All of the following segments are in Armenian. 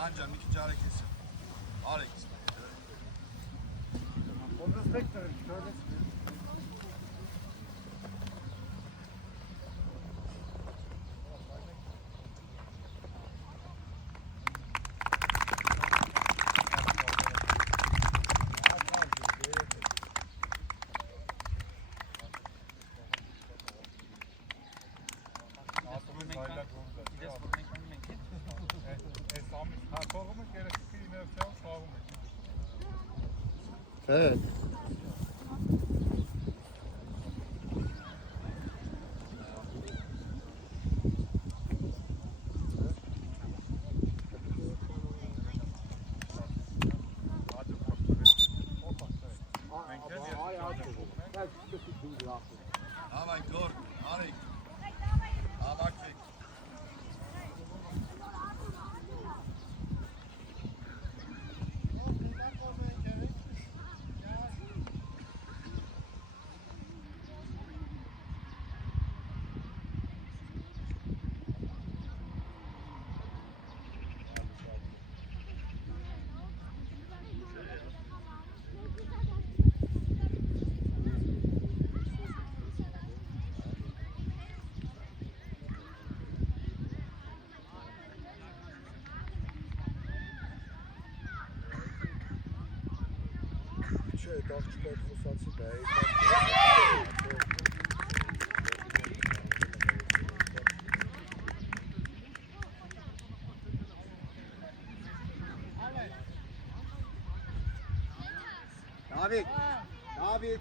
Ancan iki çare kesin. Alex. Onda Spectre, şöyle. Evet. Dawaj, Gord, Arek. A Maciek. Չէ, այդ աղջիկը այդ խոսացի դա է։ David. David.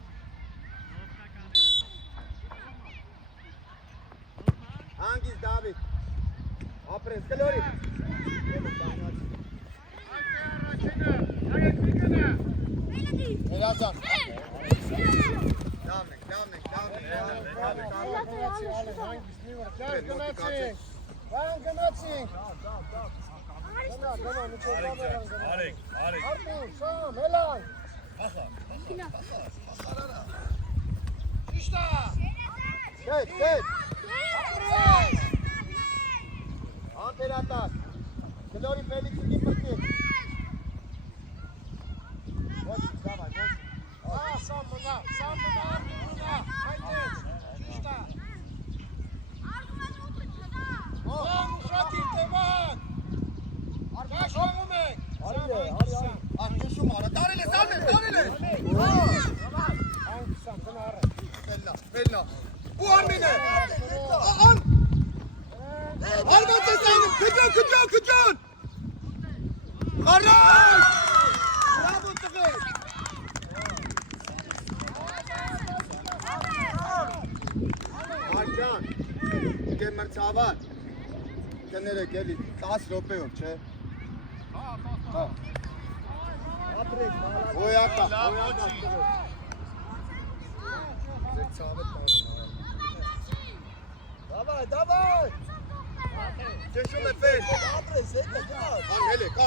Hangisi David? Apres, Kalori. Elazığ. Arek, Arek. Geç, geç. Aferin Atas. Kalori Felix'i kim bakayım? Boş, давай, boş. Сам бuna, haydi, şişta. Lan uşak irtibat. Arkadaş oğumek. Arile. Arkadaşım ara. Darile, darile. Hangi sen, bunu ara. Bella. Bu Armine. An. Arman seslendim. Kıcan. Kardeş. Bravo Tıkır. Arcan. Mükemmel çavar. Kenara gelin. Tas rope yok çe. Ha. Oyaka. Давай. Çeşme fel.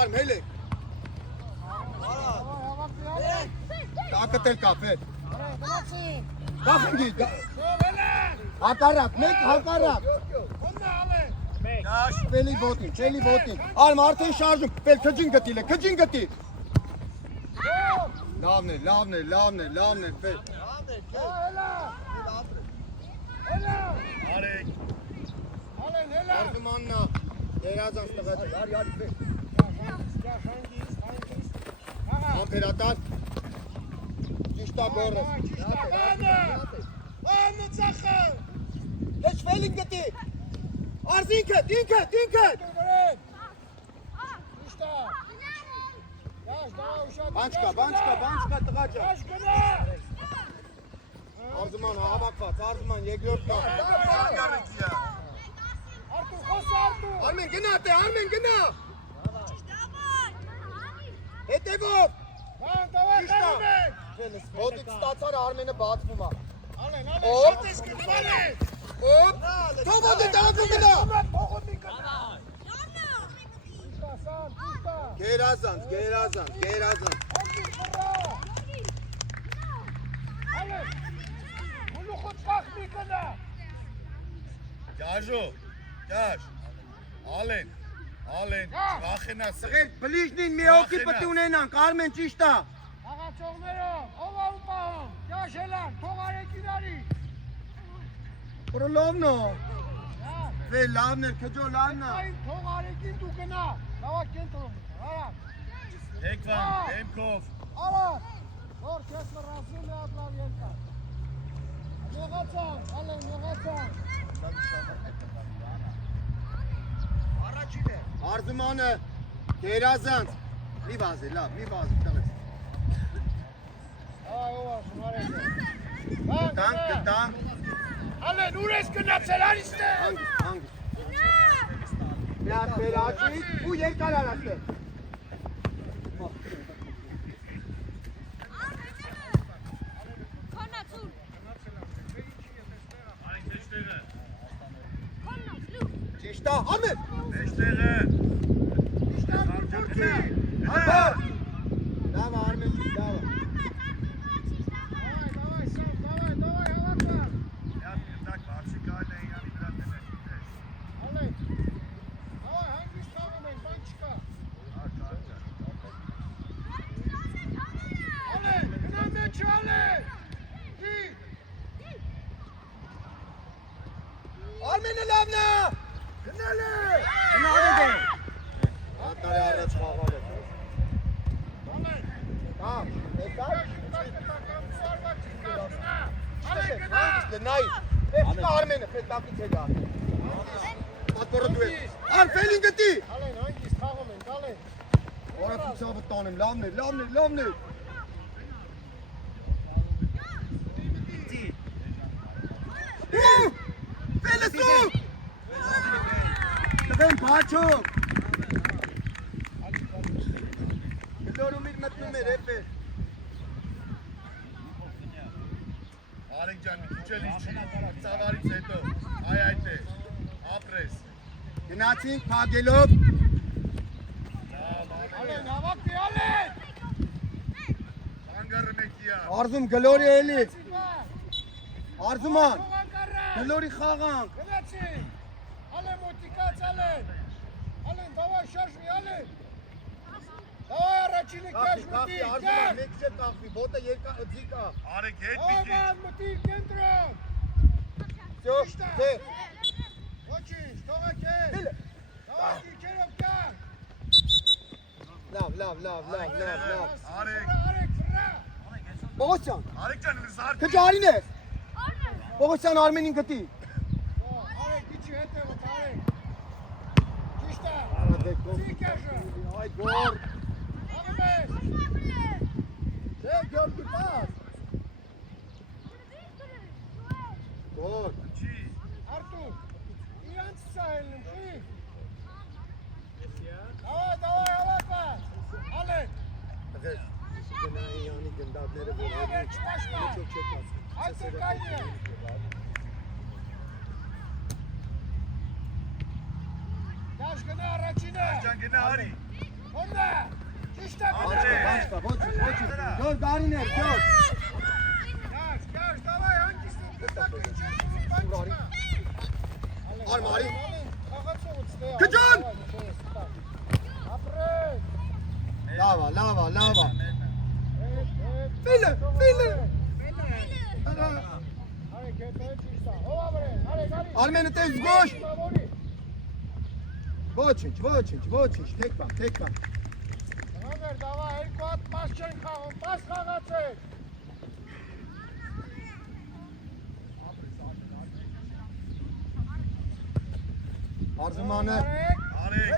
Arm hele. Takatel kafet. Kafengi. Hakarak, mek hakarak. Yaş. Feli botin. Arm artın şarjım. Fel kıcın gati. Lavne, fel. Arek. Arzumanla. Erazan stakatı. Yar, fel. Amperatar. Cişta gorres. Anne çakın. Geç felin gati. Arzinket, dinket. Şişta. Yaş daha uşak. Bançka tıkaca. Yaş günah. Arzuman Arzuman yeglörtla. Arek ya. Artur koş Artur. Armen gına. Etevor. Lan davay kalmak. Botik statsar Armen'e batmuma. Alen, Hop. şut eskidi bale. Hop. Tobodu takım gına. Gerazan. Alen. Bunu kutmak mı kadar? Yaşo. Yaş. Alen. Ալեն, վախենաս։ Տղեր, բլիժնին մի հոգի պետք է ունենանք, Արմեն ճիշտ է։ Աղացողներով, ով ապահում, ճաշելան, թող արեք իրարի։ Որը լավն է։ Վե լավն էր, քջո լավն է։ Այն թող արեկին դու գնա, լավա կենտրոն, արա։ Թեկվան, դեմքով։ Արա, որ քեզ մռասում է ապլավ ելկա։ Նողացան, ալեն, նողացան։ Առաջին է։ Արզմանը, գերազանց։ Մի վազի, լավ, մի վազի, տղես։ Ով ասում արեք։ Գտանք, գտանք։ Ալեն, ուր ես գնացել արիստե։ Հանգիստ։ Մի հատ վերաճի ու երկար արասել։ Ճիշտ է, Արմեն։ Մեջտեղը։ Լավ, Արմեն, լավ։ Давай, сам, давай, հավաքը։ Յատ գտակ բարձի կայլ է իրանի վրա դնել։ Ալեն։ Давай, հանգիստ խաղում ենք, բան չկա։ Ալեն, գնա մեջ, Ալեն։ Դի։ Արմենը լավն է։ Գնալ է։ Գնալ է։ Հատարի առաջ խաղալ է։ Ալեն։ Հա, եկա։ Ալեն, գնա։ Գնայի։ Պետք է Արմենը, պետքից է գա։ Պատորը դու ես։ Արմենին գտի։ Ալեն, հանգիստ խաղում ենք, Ալեն։ Որա ցավը տանեմ, լավն է, լավն է, լավն է։ Ֆելեսու։ Դեն բաչոք։ Գլորում իր մտնում էր էպե։ Արեք ջան, քիչել իջի։ Ծավալից հետո։ Այդ է։ Ապրես։ Գնացինք փագելով։ Ալեն, հավաքի, Ալեն։ Անգարը մեկիա։ Արզում գլորի էլի։ Արզուման։ Թողանկարը։ Գլորի խաղանք։ Գնացի։ Ալեն, մոտիկաց, Ալեն։ Ալեն, давай, շարժվի, Ալեն։ Давай, առաջինը կաշ մտի, կաշ։ Մեկ չէ կախվի, ոտը երկա ձիկա։ Արեք հետ Ով պիտի։ ան մտի կենտրոն։ Всё, դե։ Ոչինչ, թողակ է։ Հելը։ Давай, դիքերով կաշ։ Լավ։ Արեք։ Արեք, վրա։ Պողոսյան, Արեք ջան, զար։ քջարին է։ Պողոսյան Արմենին գտի։ Արեք, իջի հետևը, արեք։ Ճիշտ է։ Ծի կաշը։ Այ գոր։ Աղում ես։ Դե գորգի պաս։ Գոր։ Չի։ Արտուր, իրանց սահելնում, խի։ Давай, հավակված։ Ալեն, Դες գնայի անի գնդակները որ վերջ պաշտպան։ Չոք չոք Այդ է կայնի է։ Դաշ գնա առաջինը։ Ջան գնա արի։ Հոնդա, ճիշտ է Ալեն։ գնա։ Ոչ։ Գոր գարին է, գոր։ Դաշ, давай, հանգիստին գտակ իջես, բան չկա։ Արմարի։ Խաղացողից դե։ Քջան։ Ապրես։ Լավա։ Ֆիլը։ Արա։ Արեք, հետո ճիշտ է։ Ո՞վ ապրես, արեք։ Արմենը տես գոշ։ Մավորի։ Ոչինչ, թեկվան։ Հանգեր, давай, երկու հատ պաս չեն խաղում, պաս խաղացեք։ Արզումանը։ Արեք։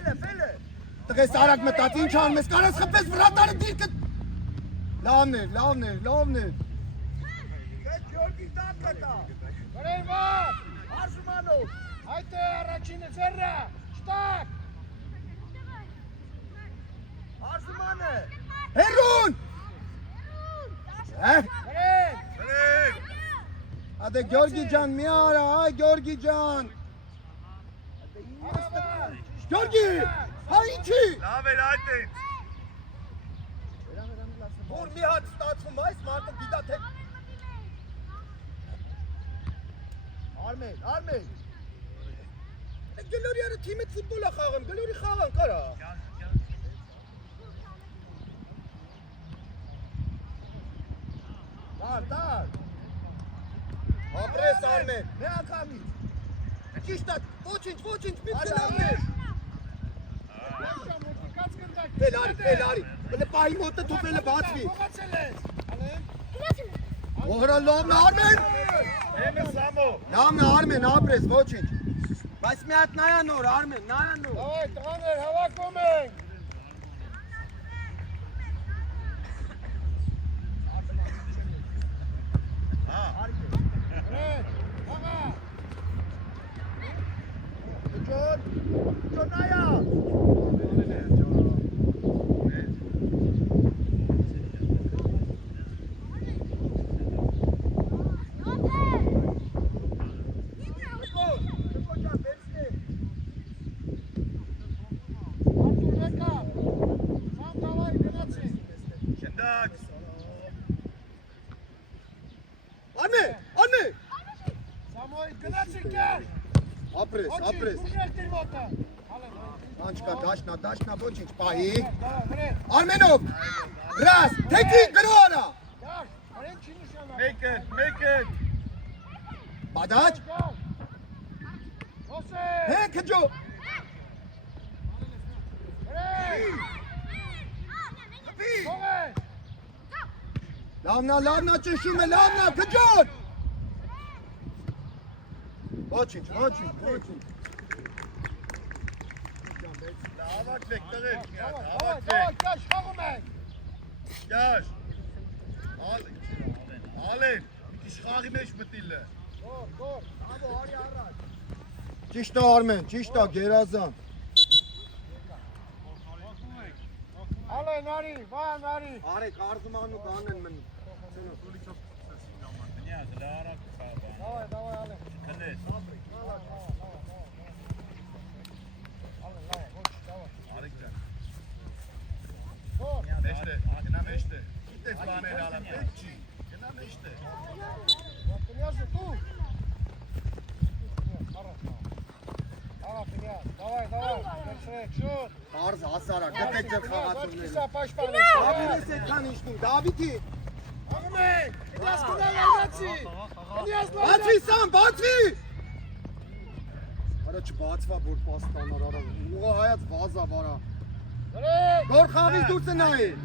Տղես արագ մտած, ինչ անում ես, կարաս խփես վրատանը դիրքը։ Լավն է։ Գյորգի տակ կտա։ Գրեն վար, Արզումանով, այդ է առաջինը ձեռը, շտակ։ Արզումանը։ Հերուն։ Գրեն, Արեք։ Ադե Գյորգի ջան, մի արա, այ Գյորգի ջան։ հարավար, Գյորգի, հա ինչի։ Լավ էր այդ է։ Որ մի հատ ստացվում այս մարդը գիտա թե Արմեն Գլորի արը թիմից ֆուտբոլ է խաղում, գլորի խաղան կարա։ Դար։ Ապրես Արմեն, մի անգամից։ Ճիշտ է, ոչինչ, մի գնալներ։ Վել արի, բլե պահի մոտը դու վելը բացվի։ Ողրա լավն է Արմեն։ Լավն է Արմեն, ապրես, ոչինչ։ Բայց մի հատ նայա նոր, Արմեն, նայա նոր։ Դավայ, տղաներ, հավաքում ենք։ Ջոն նայա։ Ապրես։ Անչկա, դաշնա, ոչինչ, պահի։ Արմենով, ռաս, թեքին գրոհանա։ Make it. Բադաչ։ Հեն քջո։ Լավնա, ճնշում է, լավնա, քջոն։ Ոչինչ։ Հավաքվեք, տղեր, Դավայ, կաշ խաղում ենք։ Կաշ։ Ալեն, իշխաղի մեջ մտիլ է։ Գոր, աբո, արի առաջ։ Ճիշտ է Արմեն, ճիշտ է, գերազան։ Ալեն, արի, վան, արի։ Արեք, արզումանու կանեն մն։ Դավայ, ալեն։ Քնես։ Meşte, gına meşte. Git etmaneli alan, pekçi. Gına meşte. Kınyazı tu. Davay. Gerçek, şut. Arz hasara, köpek de kağıtını. Kısa paşpanı. Abi ne sen tanıştın, Daviti. Ağabey, biraz kınalar Natsi. Kınyazlar. Batvi. Araç batva burt pastanlar ara. Uğa hayat vaza vara. Gor xaviz dursun nayı.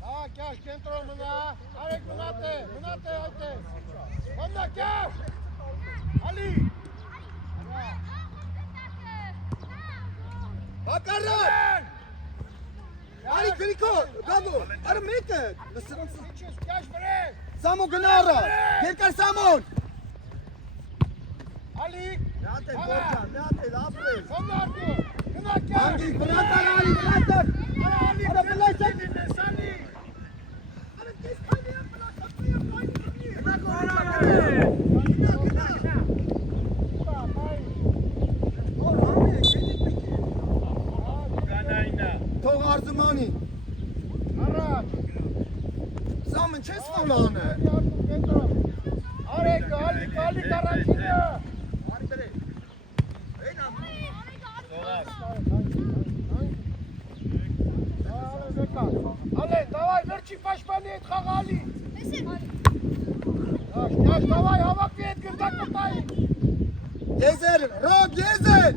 Ha, kaç kontrol mına. Arek mınate, hayte. Bana kaç. Ali. Bakarlar. Ali Kriko, bravo. Ara mete. Kaç bre. Samo Gnara. Gelkar Samon. Ali. Ne yapre? Onlar bu. Kına kaç. Hangi bıraklar Ali bıraklar. Ali. Ara billahi sen. Sali. Ara kes kaydı yapma. Kapıyı kaydı. Tog Arzumani. Araç. Zaman çes falan. Arek, Ali Karançino. Alen, davay, verçi paşpanı et xagali. Kaç, davay, havak et, gırdak kırtayı. Gezer, Rob gezer.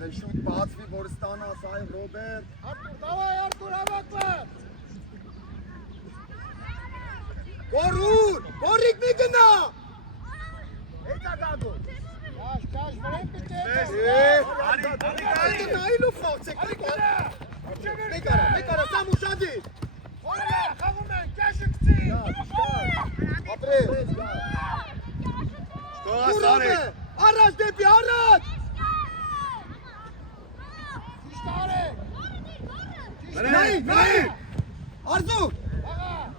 Ben şu Batvi Boristan'a sahip Robert. Artur, davay, Artur, havak ver. Korik mi gına? Kaç, verem bitti. Ali. Hadi naylu fakçek. Ali kara. Bekara, sen uşadı. Oraya, xağımın, kaşıkçı. Apre. Что Сарик? Araç depi, araç. İşte Arek. Ney. Arzu. Ağa.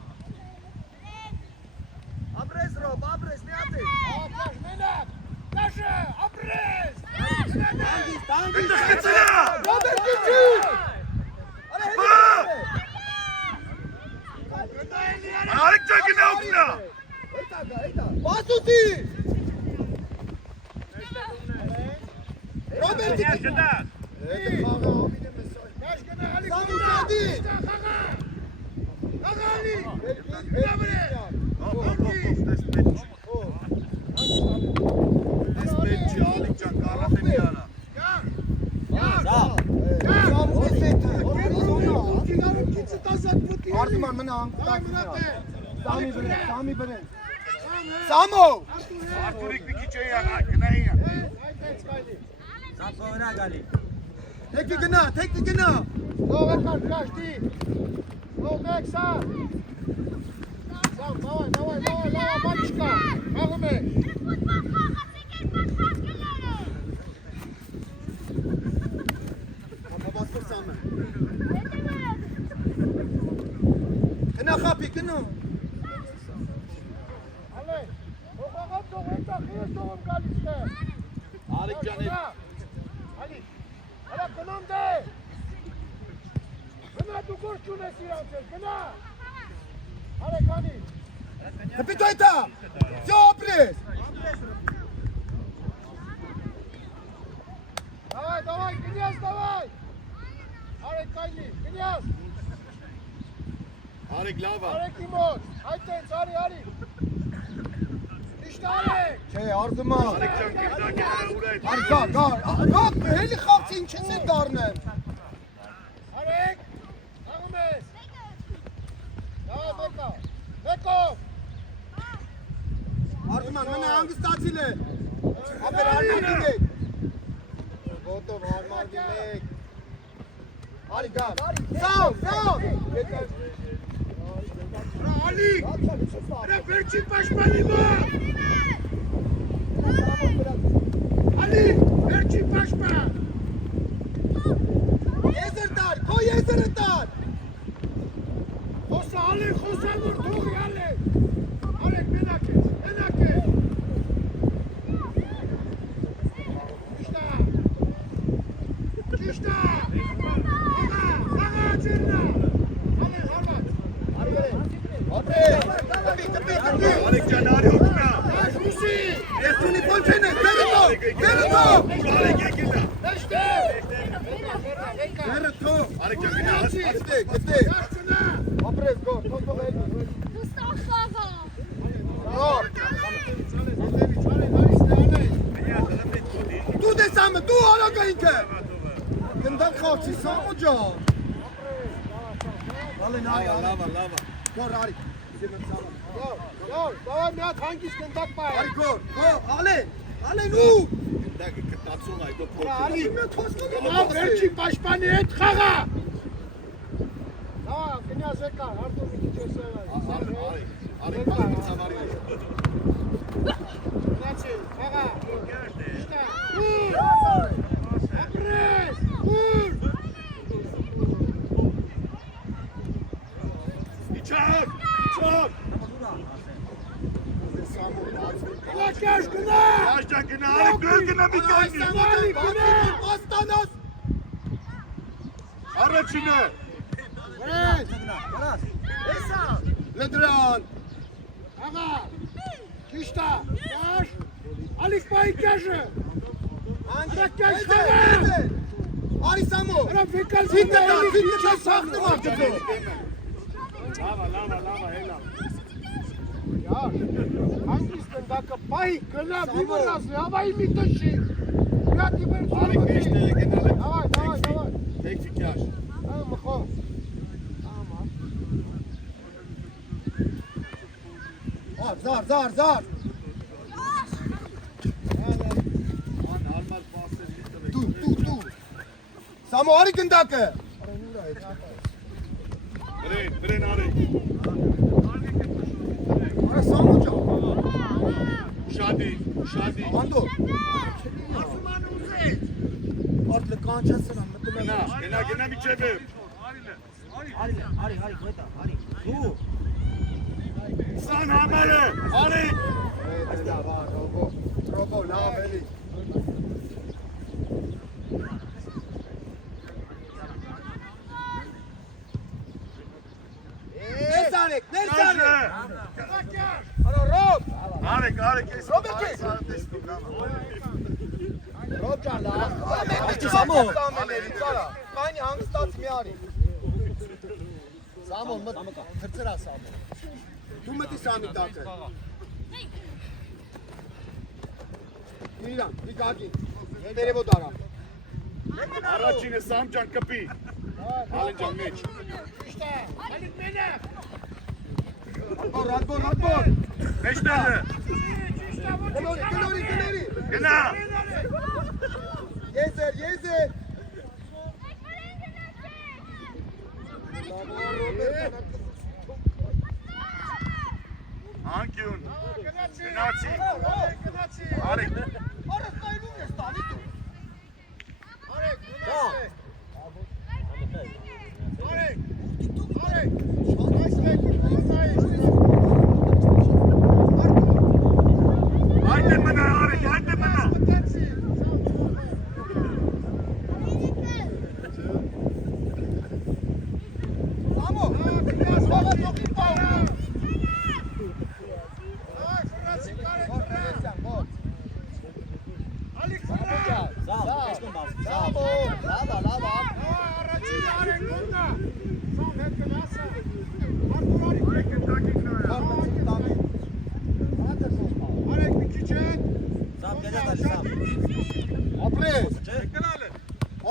Abres Rob, abres, ne yaptı? Kaç, menak. Kaşı, abres. Tangi. Gitsene! Robert Gitsi. Ալի։ Ռոբերտի։ Ես գնա։ Էդի խաղը ամին է մեսայ։ Կաշ գնա Ալի։ Սամուսադի։ Աղալի։ Արտման մնա անկտակ։ Սամի բրեն։ Սամո։ Արտուրիկ մի քիչ է եղա, գնային։ Թեկի գնա։ Ով եկար կաշտի։ Ով մեկսա։ Սամ, լավա, բանչկա։ Աղում է։ Ապաբասկով Սամը։ Գնա խապի, գնա։ Ալե, ողաղատ թող հետա խիես թողում գալիս է։ Արիկ ջանի։ Ալի, հələ գնամ դե։ Գնա դու գործ չունես իրանց էլ, գնա։ Արեկանի։ Կապիտայտա։ Всё, пресс. Давай, Князь, давай. Արեկանի, Կնյազ։ Արիկ լավա։ Արեկի մոտ, այդտենց, արի։ Իշտ արեք։ Չէ, արզումա։ Արիկ ջան գիտակ է ուր է։ Գա, հելի խաղցի ինչպես է դառնեմ։ Արեք, աղում ես։ Մեկով։ Արզուման, մնա հանգստացիլ է։ Ապեր արմարդի մեկ։ Գոտով արմարդի մեկ։ Արի գա։ Սավ։ Ալի, հրա վերջի պաշպանի մոտ։ Ալի, վերջի պաշպան։ Եզր տար, քո եզրը տար։ Խոսա, ալի, խոսա, որ թողի, ալի։ Արեք, մենակ ես։ Ճիշտա։ Աղա, ջերնա։ Ալի, հարված։ Արիկ ջան արի օգնա։ Այս մուսի։ Ես ունի պոնչեն է, բերը թող։ Արիկ եկինա։ Դեշտե։ Բերը թող։ Արիկ ջան գնա Գտե։ Կարծունա։ Ապրես գոր, թող էլ։ Դու դեսամը, դու արագա ինքը։ Գնդակ խաղցի, Սամո ջան։ Ալեն արի, Լավա։ գոր արի։ Давай մի հատ հանգիստ կնդակ պայ։ Արի գոր, ալեն ու։ Դակ կտացում այ դու Ալի, խոսքով նա վերջի պաշտպանի հետ խաղա։ Դավա, կնյազ եկա, արդու մի քիչ ես եղա։ Արիկ ցավարի։ Նացի, խաղա։ Իշտա։ Ապրես, ուր։ Իչակ։ Լակաշ գնա։ Աշջան գնա, Արիկ գոր գնա մի կայնի։ Ալի, գնա։ Աստանաս։ Առաջինը։ Վրես։ Լդրան։ Աղա, ճիշտա, կաշ, ալիք պայի կաշը, հրա կաշ խաղա, Արի Սամո։ հրա վեկալ Զիտը զիտը դա, էլի զիտը քիչ է սաղթում աղջկո։ Լավա, հելա։ Յար, հանգիստ ընդակը պայի կնա, բիմրազ, հավայի մի տշի, հրատի վերցում Արիկ մեջտե է գնալ է։ Davay. Tek fikir. Մխո, Zar. Almaz bahsediyor. Tu. Samo ari gındakı. Bren Arık. Ara Samo can. Şadi. Ando. Ortlı kançasın anlatılır. Gena bir çevir. Ari, tu. San Hamalı. Arık. Robo, laveli. Ne sanek? Ara Rob. Arık. Ռոբերտի։ Ռոբջան լավ։ Սամո։ Կանի հանգստած մի արի։ Սամոն մտ խրծրա Սամոն։ Դու մտի Սամի տակը։ Իրան, վիկակի։ Տերևոտ արա։ Առաջինը Սամ ջան կպի։ Ալեն ջան մեջ։ Ճիշտ է, Ալիկ մենը։ Ռադբոր։ Մեջտեղը։ Գնորի։ Գնա։ Եզեր։ Անկյուն։ Գնացի։ Արեք։ Արեք նայվում ես տանի դու։ Արեք, Այդտեղ մնա, արեք, այդտեղ մնա։ Սամո։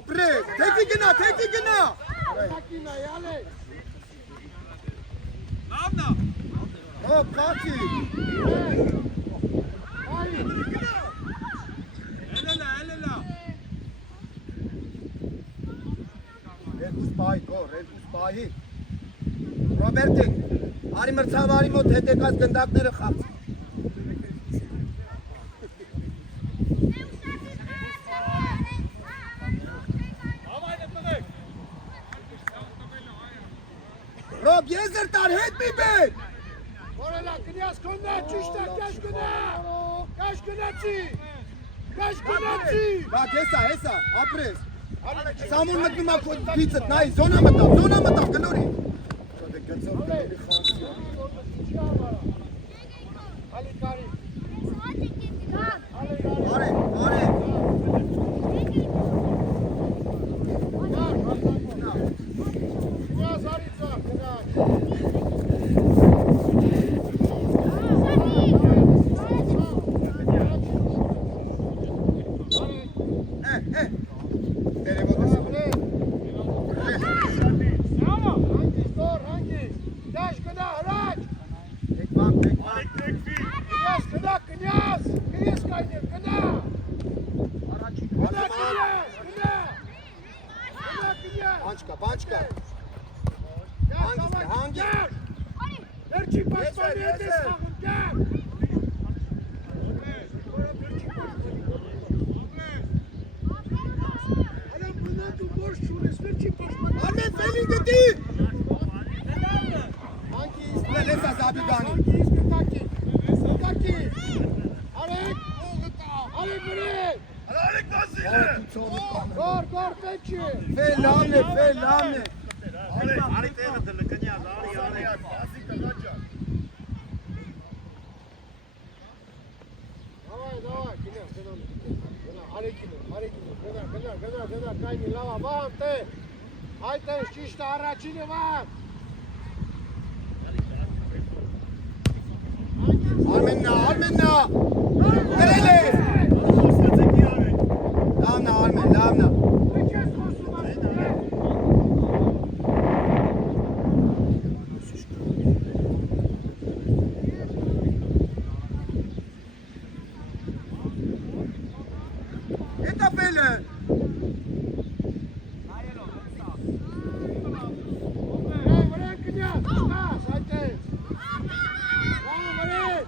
Ապրես, թեքի գնա։ Հոպ, կացի։ Երկուս պահի։ Ռոբերտի, արի մրցավարի մոտ հետեկած գնդակները խաղց։ Ռոբ, եզր տար, հետ մի բեր։ Որելա, կնյաս կոննա, ճիշտ է, կաշ գնացի։ Բակ, հեսա, ապրես։ Սամուն մտնում ա պիցըտ, նայի, զոնա մտավ, գնորի։ Ալիկարի։ Արե։ Կնյաս արիցա, կնյաս։ Բանչկա։ Վերջի պաշտպանի հետ ես խաղում, գար։ Ալան բնա դու գործ չունես, վերջի պաշտպանի։ Արմեն ֆելին գտի։ Լեսա Զաբիգանի։ Կտակի։ Արեք մրեք։ Արեք բասինը։ Գոր պետք է։ Ֆել լամն է։ Արի տեղը դնը կնյազ, արի։ Բասի տղա ջան։ Давай, գնա, գնա, կայնի լավա, վամ տե, այդ է շիշտ առաջինը վամ։ Արմեննա, գրել ես։ Լավնա։ Էտա ֆելը։ Վրան կնյաս, ստաս, այդ է։ Վամ վրեն։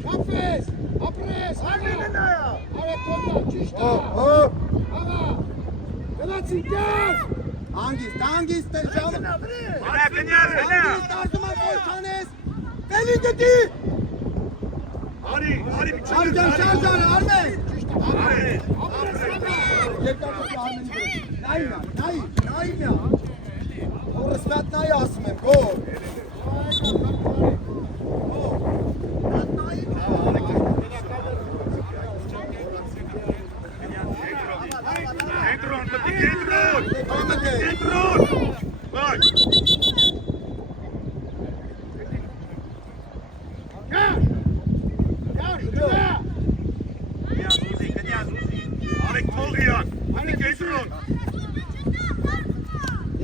Շապվես, ապրես, Արմենը նայա։ արեք կոննա, ճիշտ է։ Աղա, գնացի կյաս։ Հանգիստ, ժամը։ Արա կնյազ, գնա։ Արտում ա կորչանես։ Ֆելի գտի։ Արի, Շարժան, Արմեն։ Արի, Երկարդոքի Արմենի վրա։ Նայմյա։ Որս մատ նայ ասում եմ, գոր։ Արի,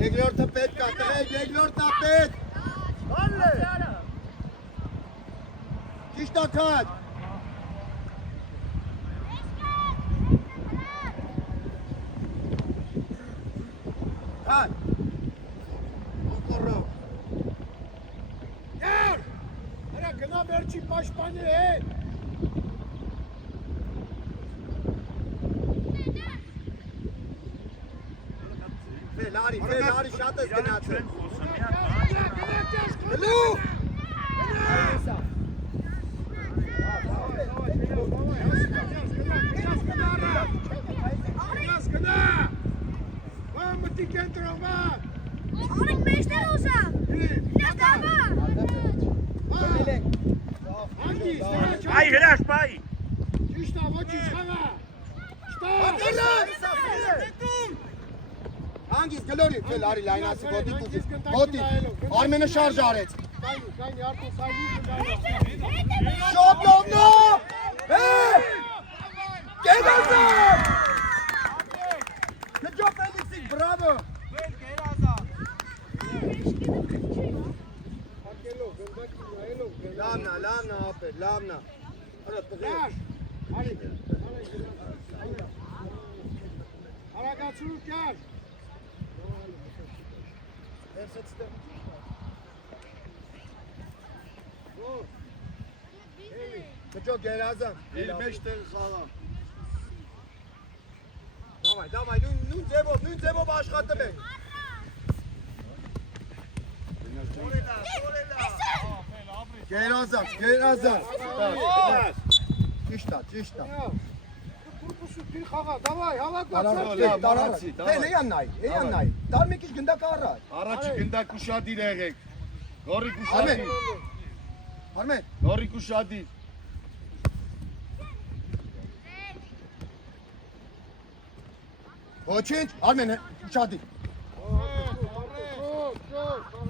Երկրորդը պետք է, տղեկ, երկրորդն է պետք։ Հալե։ Ճիշտ է քաջ։ Քաջ։ Անկորով։ Եր։ Հրա գնա վերջի պաշտպանի հետ։ Լարի, շատ ես գնացել։ Գնա քեզ Գլուխ։ Գնա։ Մտի կենտրոնվա։ Արեք մեջտեղ ուզա։ Իրաց դավա։ Այ հրաշ բայ։ Ճիշտ է, ոչինչ խաղա։ Հանգիս գլորի, լարի լայնացի, ոտի, Արմենը շարժ արեց։ Կայնի, արդու կայնի, Շատ լովնա, կեդազան, կջոպ էլիքսիկ, բրավո։ Լամնա, ապեր, լամնա։ Արա տղեր։ Արագացուրու կյար։ Կջո գերազան։ Իր մեջ տեղ խաղա։ Դավայ, նույն ձևով աշխատում ենք։ Գերազան։ Ճիշտ է։ Կուրպուսու պիր խաղա, դավայ, հավակացար։ Տարարացի։ Էյան նայ, դար մի քիչ գնդակ առաջ։ Առաջի գնդակ ուշադիր եղեք։ Գորիկ ուշադիր։ Արմեն։ Գորիկ ուշադիր։ Ոչինչ, Արմեն, ուշադիր։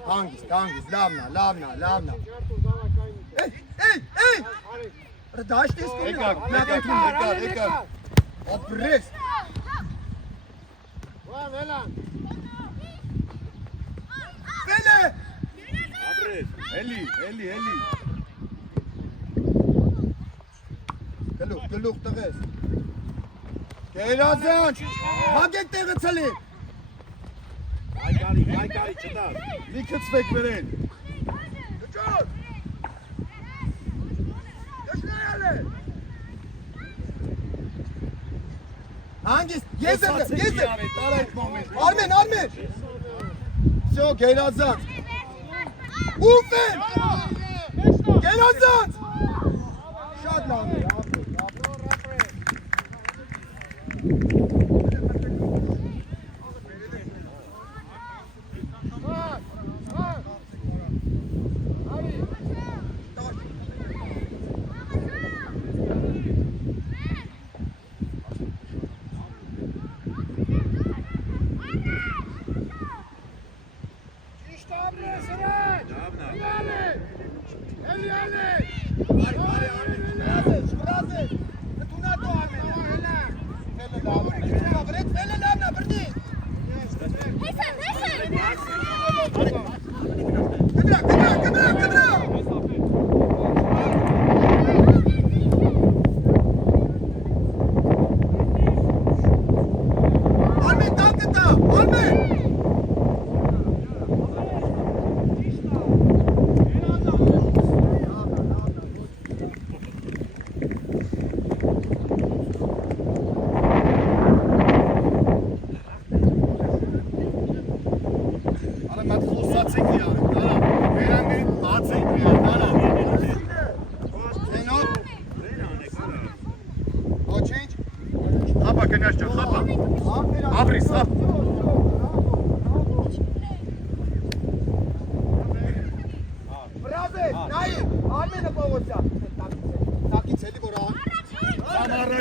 Հանգիս, լավնա։ Էй։ Դաշտ ես Եկակ։ Ապրես։ Վելան։ Վելը։ Էլի։ Գլուխ տղես։ Գերազան, հագեք տեղը ցլի։ Հայկարի, չտար։ Մի քցվեք վերեն։ Գջոր։ Դաշնայալ է։ Հանգիստ, ես եմ։ Տար այդ մոմենտ։ Արմեն։ Всё, գերազան։ Ուֆ է։ Գերազան։ Շատ լավ է,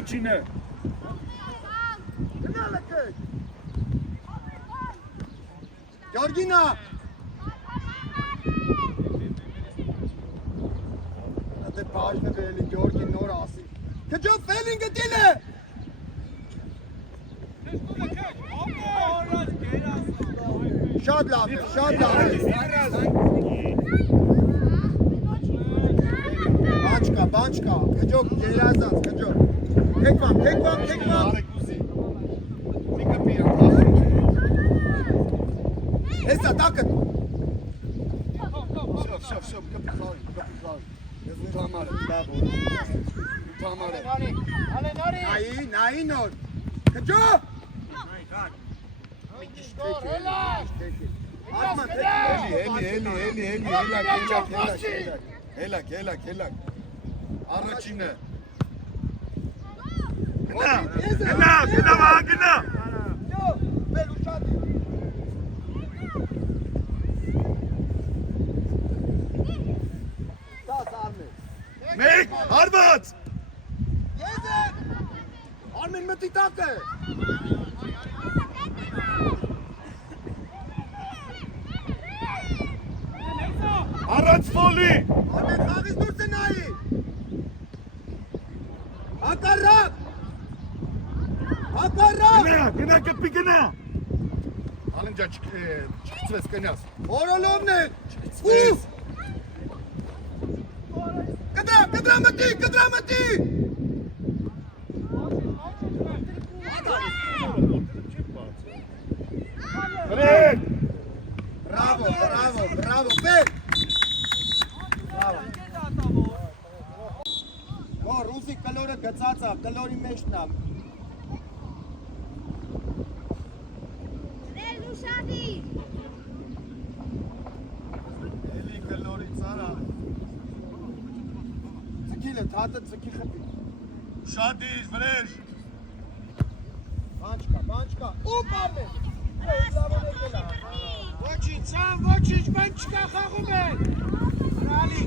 Առաջինը։ Գյորգինա։ Դե բաժնը վերելի Գյորգին նոր ասի։ Քջով ֆելինգը դիլ է։ Շատ լավ է, շատ լավ է։ Բանչ կա, կջոք, գերազանց, կջոք։ Թեկվամ։ Արեք ուզի։ Միկը պիան։ Հեսա, տակը։ Շով, կպի Ես ութ համար եմ, լավ որ։ Ութ համար եմ։ Նայի նոր։ Կջոք։ Հելակ։ Առաջինը։ Գնա։ Վել ուշադի։ Դաս Արմեն։ Մեկ, հարված։ Եզեք։ Արմեն մտի տակը։ Առանց ֆոլի։ Արմեն խաղից դուրս է նայի։ Հակառակ։ Գնա կպի գնա։ Ալնջա չկծվես կնյաս։ Որոլովն է։ Ուֆ։ Կդրա մտի։ Վրեն։ Բրավո, բեր։ Որ ռուսի կլորը գծածա, կլորի մեջն է։ Էլի կլորի ծարա։ Ձգիլը, թատը ձգի խպի։ Շադիր, վրեժ։ Բանչ կա։ Ուպ Արմեն։ Ոչինչ, մենք չկա խաղում են։ Արի,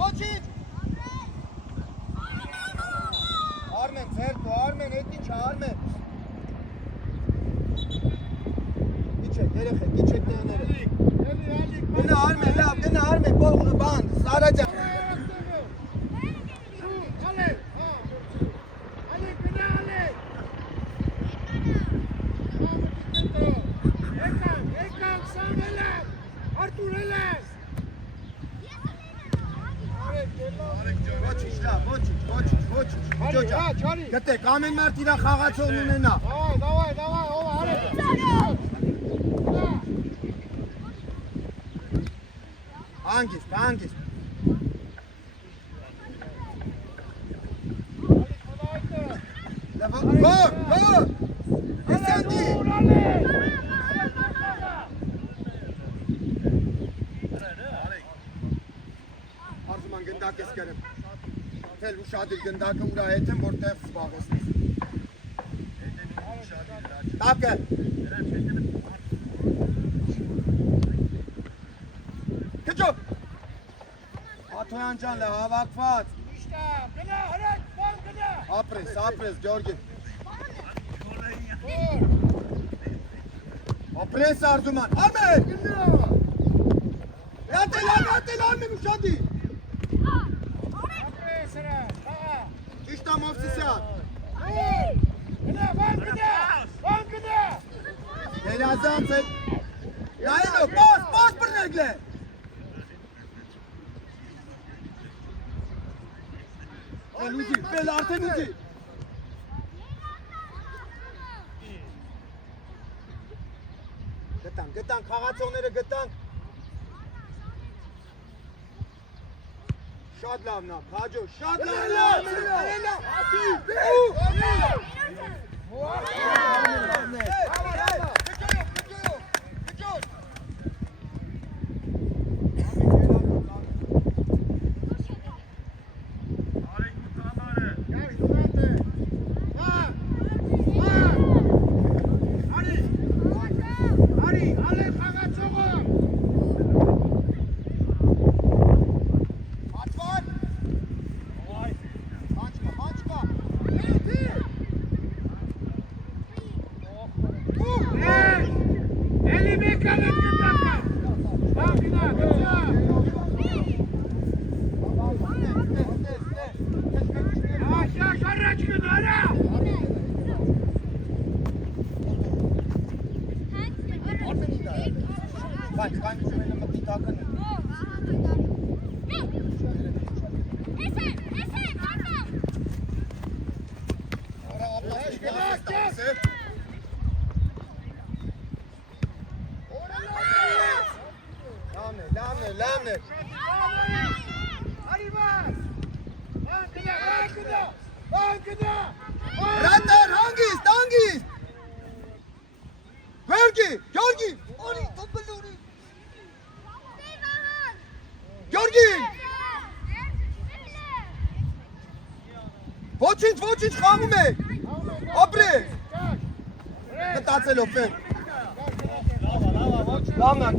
Ոչինչ։ Արմեն, ձերտու, Արմեն, էդ ինչ է, Արմեն։ Իչեք, երեխեք, իչեք տեղները։ Գնա Արմեն, լավ, գնա Արմեն, բան, Սարաջան։ Ոչինչ, գտեք, ամեն մարդ իրա խաղացողն ունենա։ Давай, ով արեք։ Հանգիստ։ Գոր, Հեսանդի։ Արզուման գնդակ ես կերեմ։ Թել ուշադիր գնդակը ուրա հետ եմ, որտեղ զբաղեսնես։ Տակը։ Կջո։ Աթոյան ջան լը հավակված։ Գնա, հրեք, բան գնա։ Ապրես, Գյորգի։ Ապրես Արզուման, Արմեն։ Հատել Արմեն ուշադի։ Ճիշտ է Մովսիսյան։ Գնա, բան գնա։ Գերազանց է։ Նայելով, պոս բրնեգլ է։ Վել արդեն ուզի։ Գտանք, խաղացողները գտանք։ Շատ լավն է, Քաջո, շատ Լամն է։ Արի բաս։ Անկդա։ Ռատար, հանգիստ։ Գյորգի։ Օրի, տոպլուրի։ Գյորգի։ Ոչինչ խաղում է։ Ապրե։ Կտացելով է։ Լավն է,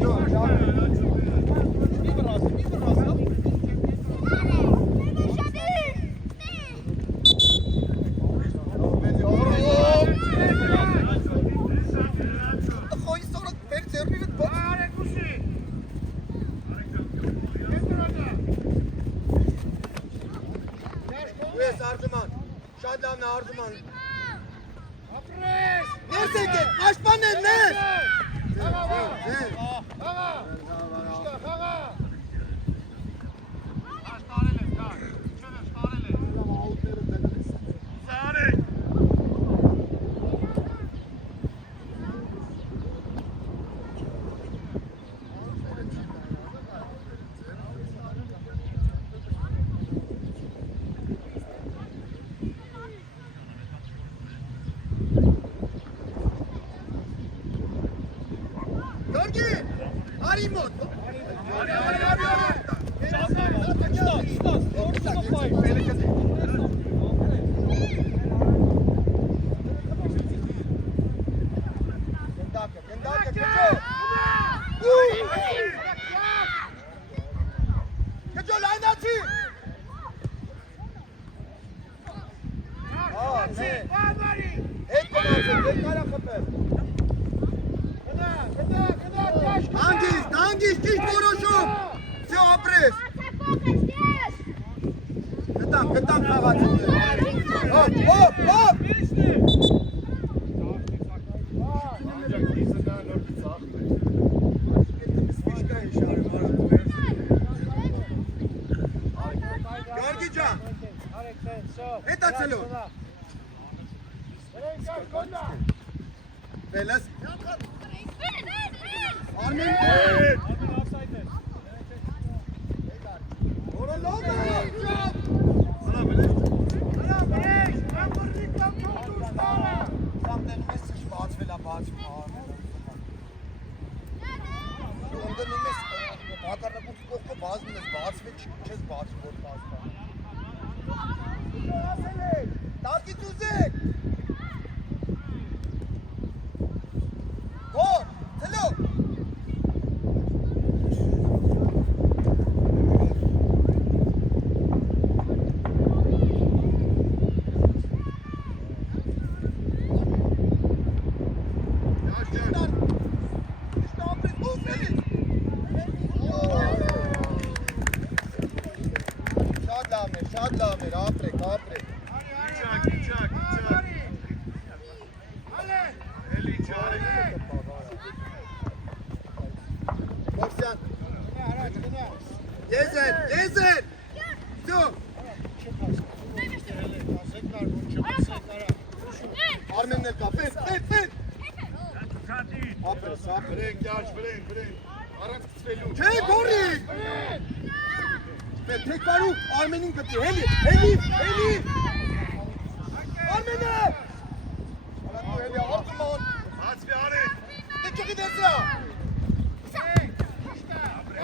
Շատ լավն է Արզուման։ Ապրես։ Ներս եկեք, պաշտպաններ, ներս։ Խաղա։ Գյորգի, արի մոտ։ Կջո լայնացի։ Հետ կնացել, կարա խպել։ Հանգիստ, ճիշտ որոշում։ Всё, ապրես։ Գտան խաղացին։ Հոպ։ Գյորգի ջան։ Հետացելով։ Վելս։ Արմեն։ Շատ լավն էր, ապրեք։ Մովսյան։ Եզեր։ Всё։ Արմենն էլ կա, պես։ Ապրես։ Վրեն։ Առանց կծվելու։ Չէ, գորի։ Tek varuk, Armen'in kapıyı. Heli. Armen'e! Heli, Arzuman. Aç bir Arif. Ne çok gidersin ha?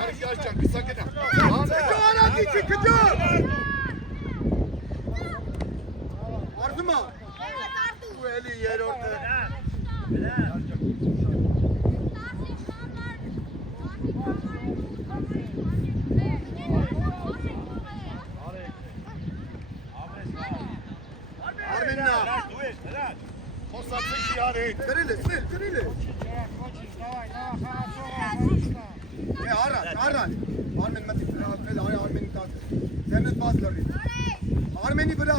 Arif yarışacak bir sakın ha. Kıcı aran için, kıcı! Arzuman. Bu Heli yer orada. Kırılı. Araç. Armen matik bırak. Armen'i taktı. Cennet bazıları. Armen'i bırak.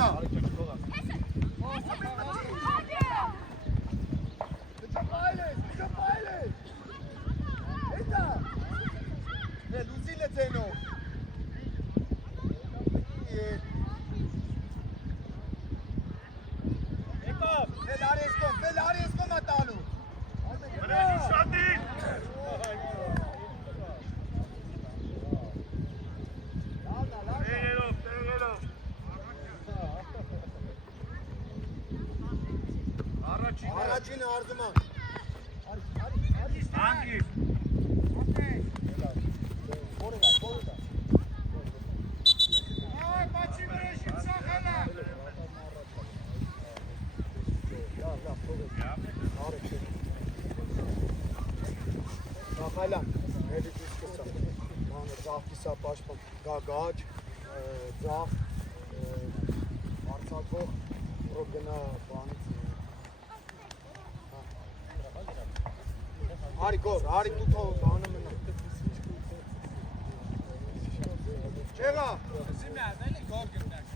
Lucy Leteno. Velaresco matalu. Arzuman. Hangi? Ay maçı vereşim sakana. Նախայլան, հերի դիսկսա, ձախ կիսա պաշպան, գագաչ, ձախ, արցակող, ռոբ գնա բանից։ Հարի գոր, հարի տութով բանը մնա։ Չեղա։ Զիմյա, նելի գոր գնակ։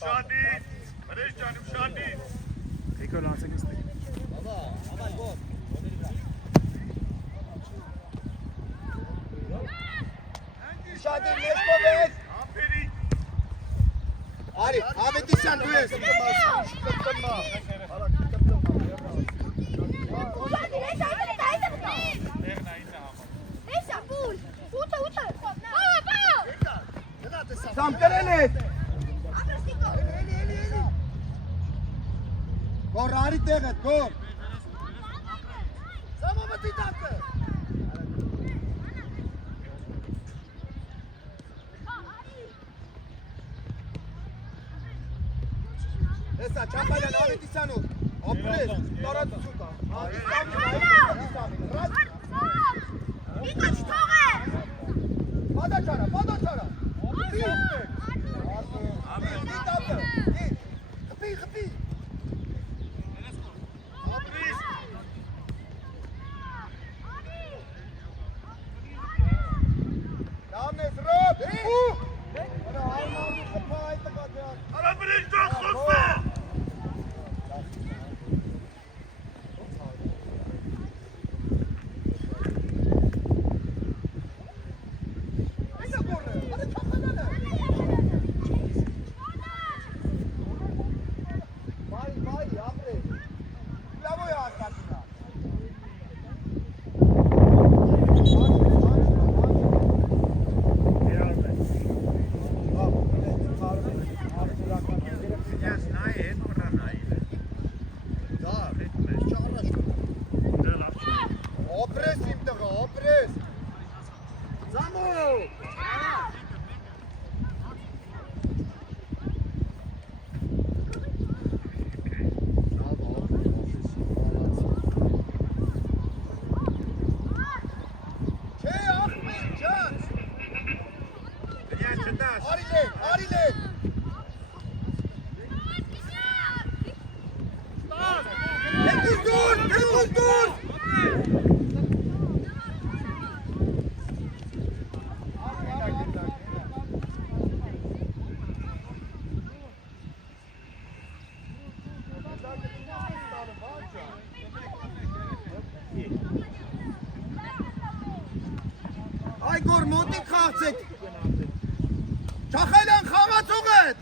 Şadi. Barış canım Şadi. Tekrar lansak istedim. Şadi, Leskovic. Aferin. Հարի, ավետիսյան դու ես։ Սամ կրել ես։ Գոր արի տեղը, գոր։ Սամը մտի տակը։ Հեսա, չապալյան ավետիսյանով, ապրես, տարածություն կա։ Պադաչարա, պադաչարա։ Խպի, խպի։ Լավն ես, ռոբ, ու։ Հայմամի խպա այդ տղատյան։ Ara barış çok hızlı. Ապրես իմ տղա, ապրես։ Զամո։ Չէ, Ախմեդ ջան։ Արիլե։ Եկուս դուր։ Այ գոր մոտիկ խաղցեք։ Չախալյան խաղացող եք։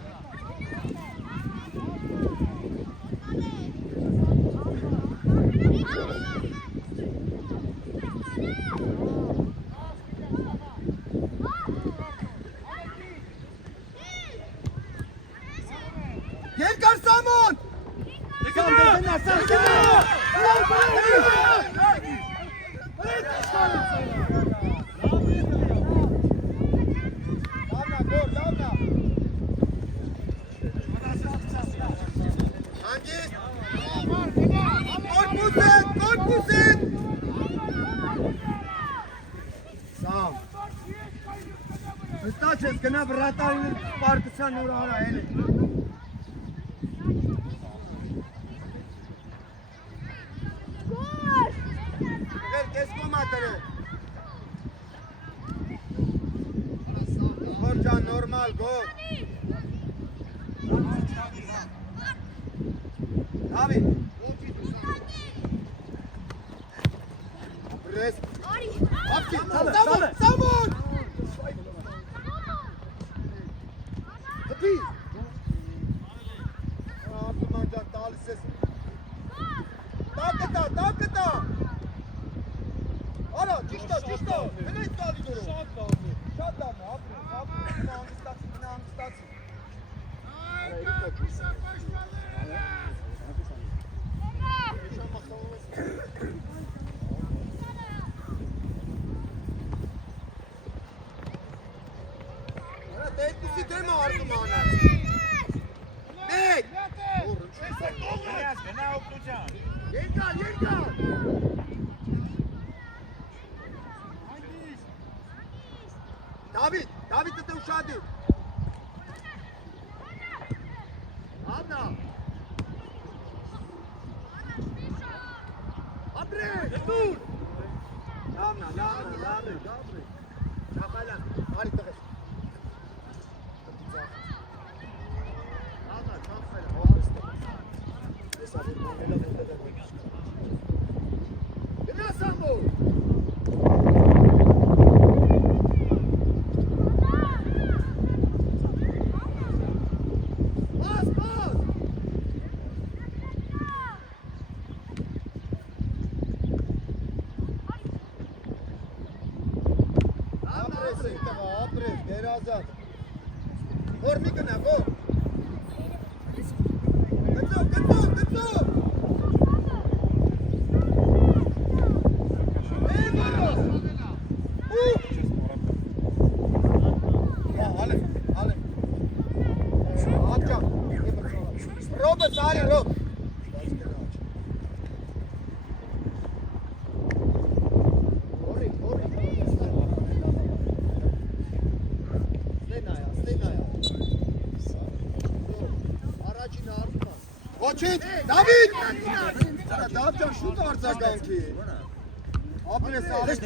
Երկար Սամոն։ Հստակ ես գնա վրատային պարկության նոր արա էլ է։ Կես կոմատր է։ Գոր ջան, նորմալ, գոր։ Դավիթ։ Ապրես։ Ապքի, Սամոն։ Հպի։ Արտուման ջան, տալիս ես։ Տակը տա։ Արա, ճիշտ է, մենայց կալի գորով։ Շատ լավ է, ապրես, հանգստացի գնա հանգստացի։ Այկա, կիսա պաշտպանները։ Դեպի դեմը արտում անել։ Մեկ։ Գնա օգնության։ Երկար։ Դավիթ դե ուշադի։ Աննա։ Աբրե, դուր։ Լավնա, լավ։ Չախալան, արի տղես։ Գնա Սամո։ Ապրես, գերազատ։ Որ մի գնա, որ։ Գծով։ Ռոբը սարի, ռոբ։ Ոչինչ, Դավիթ! Դավիթ շուտ արձագանքի։ Ապրես արես։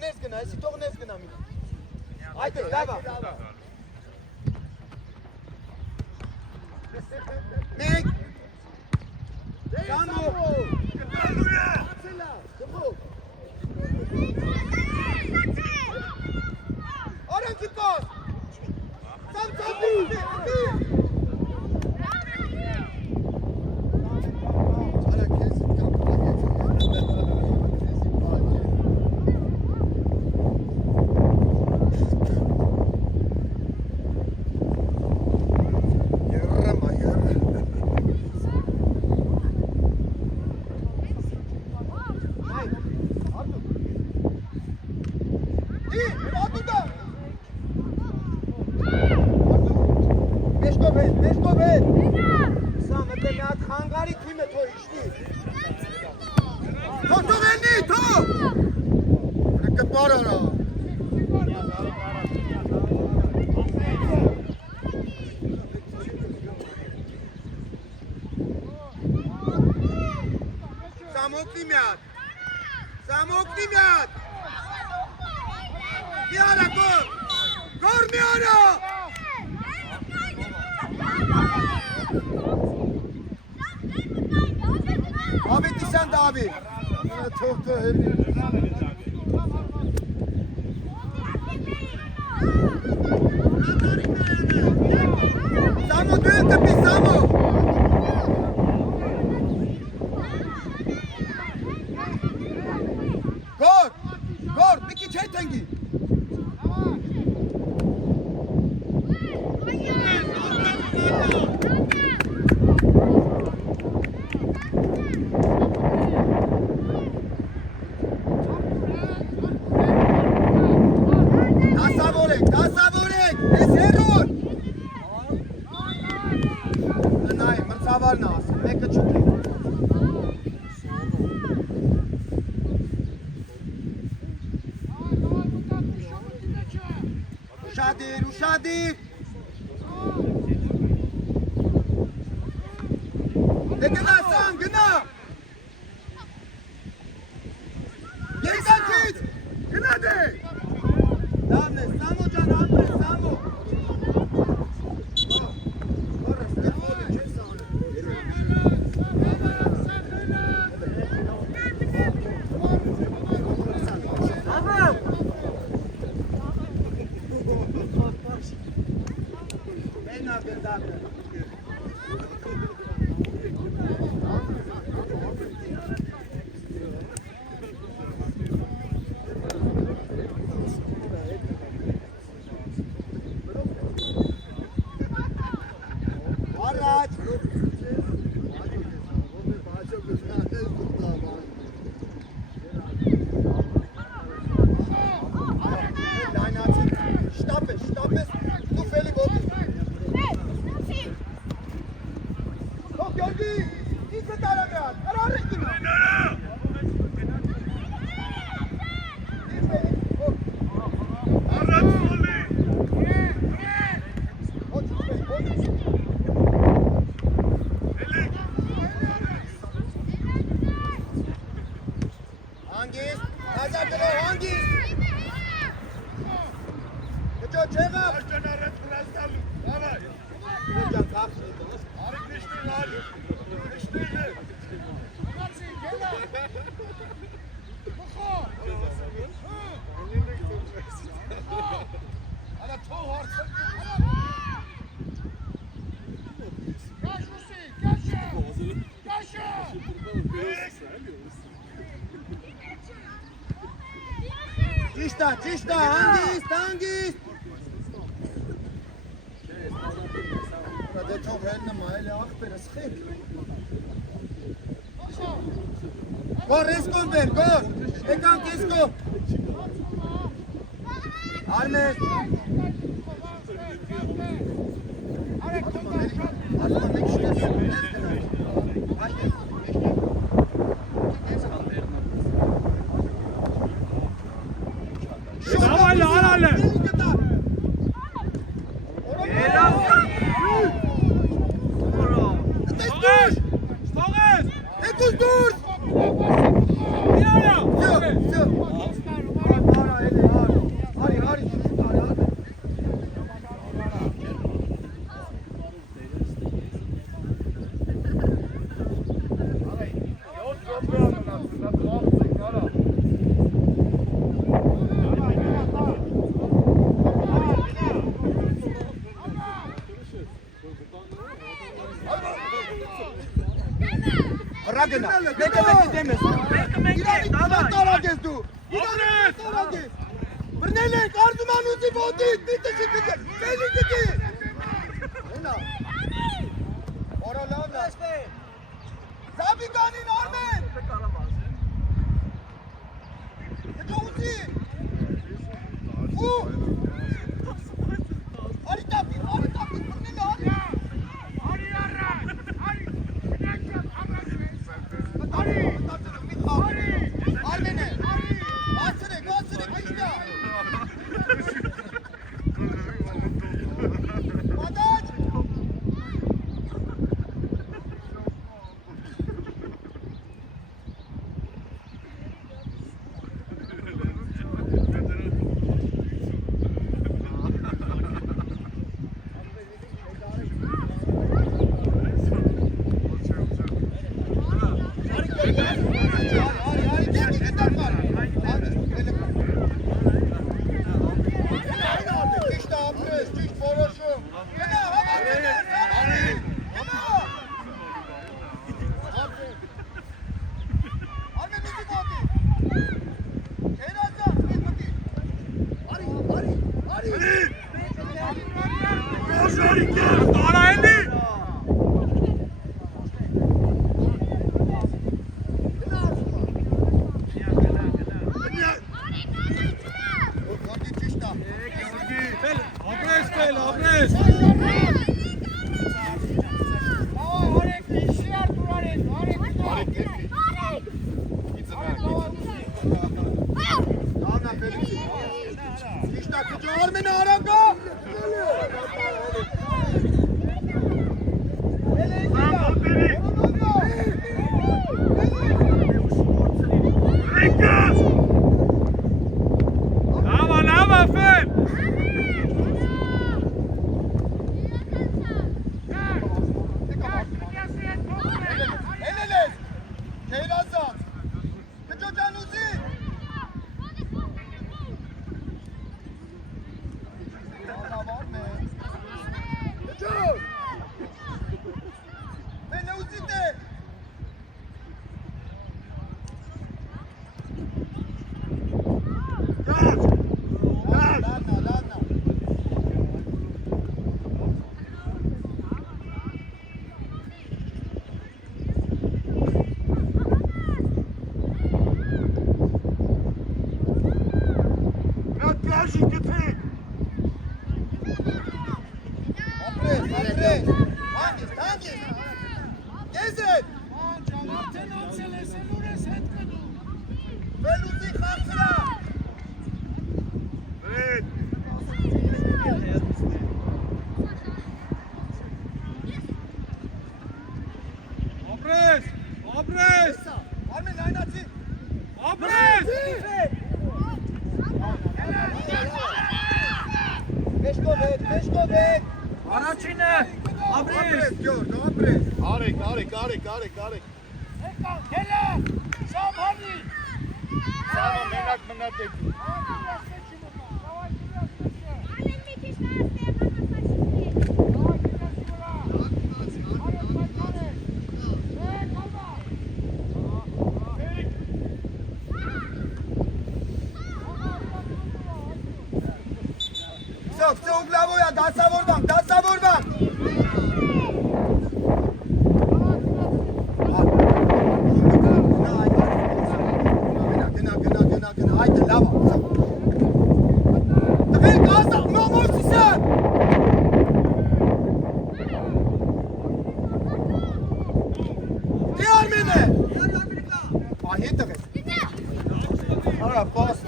Ներս գնա, էսի թող ներս գնա մի։ Այդ է, լավա։ Մեկ։ Սամո։ Արանքի կոս։ Սամցապի։ Самокни мяд! Միարա գոր! Գոր միարա! Ավետիսյան Դավի! Թողտը հերի! Սամո դու են կպի, Սամո! Գոր, մի քիչ հետ ընկի։ Դասավորեք, ես հերոն։ Նայ, մրցավարն ասում, մեկը չուտի։ Ուշադիր։ Դե գնա Սամ, գնա։ Երկակից, գնա դե։ Լավն է, Սամո ջան, ապրես, Սամո։ Հանգիստ, հազակելով հանգիստ։ Կճո չեղա։ Աշտան առեց վրաստալու, ավայ։ Կճան կապսնի տոս։ Արիք նիշնի լալու, նիշնի է։ Մացի, գելա։ Բխո։ Արա թող հարցը։ Կաշ ուսի, կաշա։ Կաշա։ Ճիշտա, հանգիստ։ Դե թող հեն նմա, էլի աղբերս խեք։ Գոր, եսկոն բեր, գոր, եկանք եսկո։ Արմեն։ Ռագնա, մեկը դեմ ես։ Իրանի տարակ ես դու։ Իրանի տարակ ես։ Բռնել ենք Արզումանուզի ոտից, պիտը շիկը, վելի գտի։ Հենա։ Որո լավն է։ Զաբիկանին Արմեն։ Կճողուցի։ Ու։ Արի տապի, բռնել արի։ Արի արա, արի։ Արմենը, բացրեք, այստա։ Մադաջ։ Առաջինը, ապրես, Գյորգ, ապրես։ Արեք։ Եկա, գելա, Սամ հանի։ Սամո մենակ մնացեք։ Все, угловой, դասավորվան։ Գնա, այդը լավ է։ Տղեր, գազա, մոմոսիսը։ Դի Արմեն է։ Ահի տղեր։ Արա, պաս։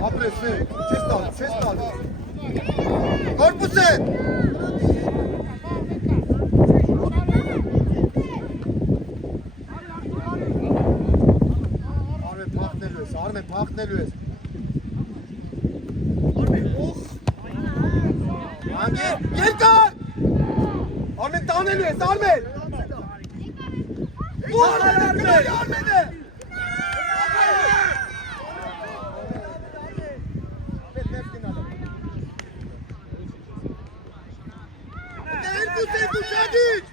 Ապրես, չես տալ։ Կորպուս է։ Արմեն փախնելու ես։ Անգեր, երկար։ Արմեն տանելու ես, Արմեն։ Ու Արմեն է։ Երկու շագիչ։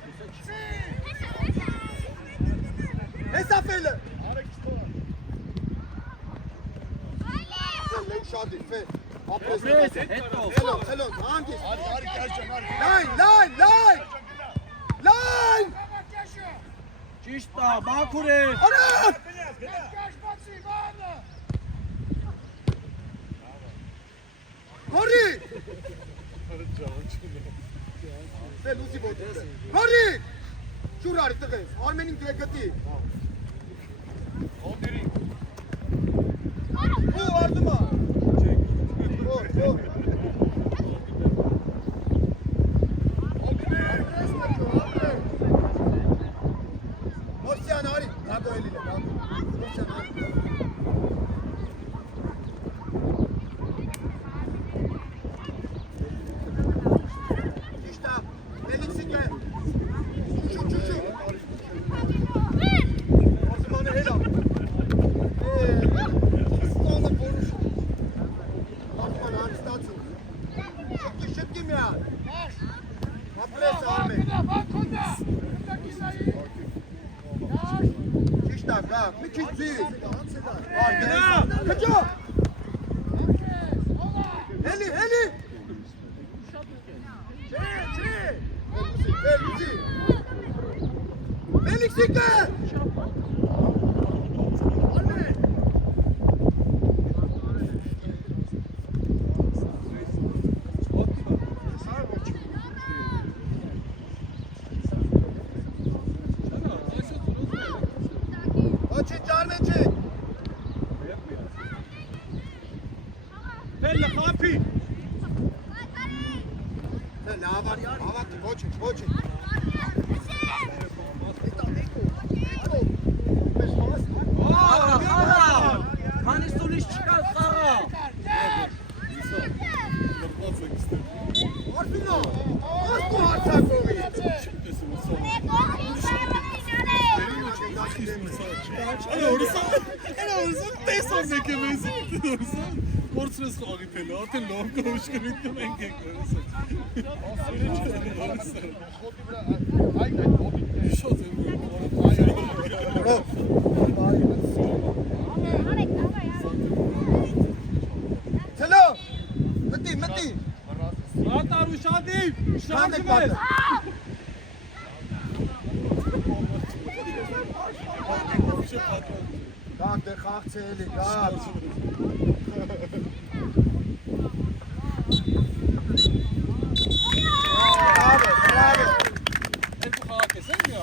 Ես ապելը։ Շադի, ֆեր, ապրես, հետո, խելոն, հանգիս, լայն, ճիշտա, բակուր է, արավ, հորի, ֆեր, լուսի բոտի, հորի, շուր արի տղես, արմենին դրեկտի, ու արդումա, Մորսյան արի, հագո էլիլ է, Մորսյան արի։ Ճիշտա, Էլիքսիկ է, շուշու, Մորսմանը հելա, ստանը բորուշ, Մորսման անստացում, շպկի միան, ապրես արմեն, ճիշտա, գավ, մի քիչ ձիր, գնա, կջո, հելի, Էլիքսիկը, Արդեն լավ կողջ կրիտում ենք ենք Շատ եմ Ցելո, մտի Ատար ու շադիվ, շանջում ես Գանք դեր խաղցել է, գավ Bravo. Երկու խաղակ ես են միա